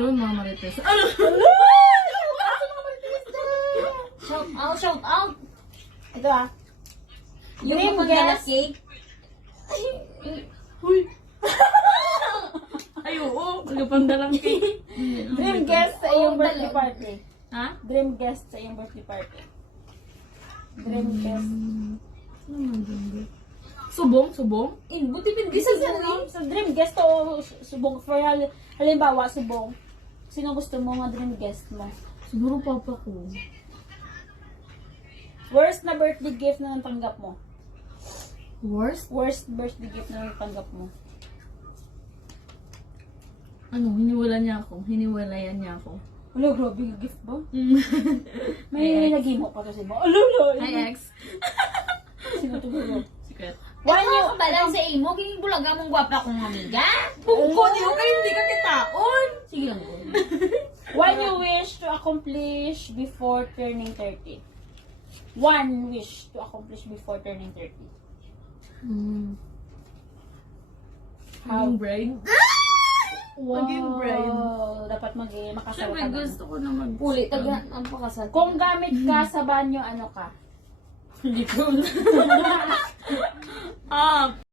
Yun, mga marites. Ano? Shout out, shout out. Ito ah. Yung Dream pagdala guest. cake. Huy! Ay, oo. Nagpandalang cake. Dream guest sa iyong birthday party. Ha? Dream guest sa iyong birthday party. Dream guest. Subong? Subong? Buti pindi sa Ano? Sa dream guest o subong. For halimbawa, subong. Sino gusto mo nga dream guest mo? Siguro papa ko. Worst na birthday gift na natanggap mo? Worst? Worst birthday gift na natanggap mo? Ano, hiniwalayan niya ako. Wala, grabe yung gift ba? Mm. May nagimo pa kasi ba? Alo, Hi, ex. Sino to bro? Secret. Why you... Ano ka ba lang sa imo? Gingin bulaga mong gwapa kong amiga. Pungko, di ko kayo hindi ka kitaon. Sige lang po. What you wish to accomplish before turning 30? One wish to accomplish before turning 30. How? Maging bride. Maging bride. Dapat makasal Siyempre, ka na. gusto ko na mag- Uli, taga, ang pakasal. Kung gamit ka sa banyo, ano ka? Hindi ko. Ah,